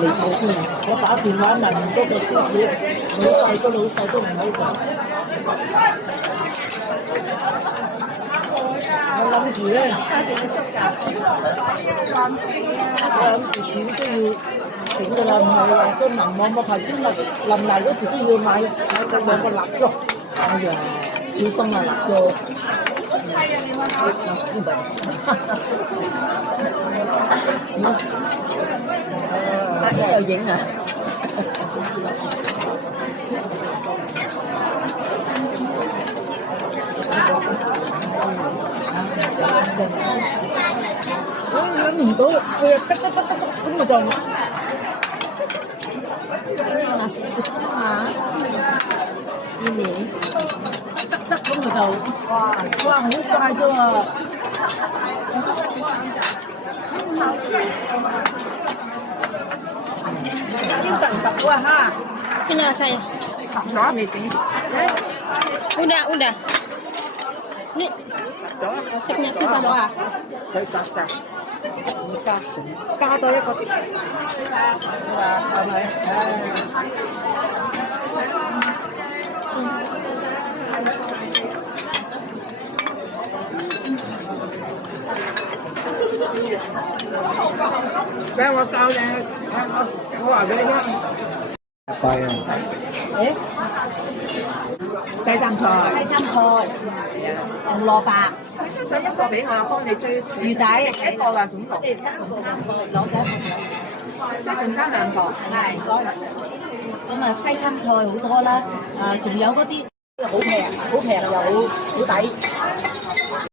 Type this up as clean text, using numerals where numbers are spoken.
離譜先啊！我打電話問嗰個師傅，老細個老細都唔喺度。我諗住咧，我諗住點都要整㗎啦，唔係話都臨我冇排邊日臨嚟嗰時都要買兩個蠟燭。哎呀，小心啊蠟燭！呢又影啊！我諗唔到，佢又得咁咪就。Nasi itu sama ini tak kamu tahu wah wah lupa aja cinta tak kuah ha punya saya đó này chị udah ini cepnya susah doa đây cắt ca tôi có này bé qua câu nè có ở đây đó quay ế西生菜，紅蘿蔔，西生菜一個俾我，幫你追薯仔一個啦，總共。3個，攞咗即係仲爭2個，係多啦。咁啊，西生菜好多啦，仲有嗰啲好平又好抵。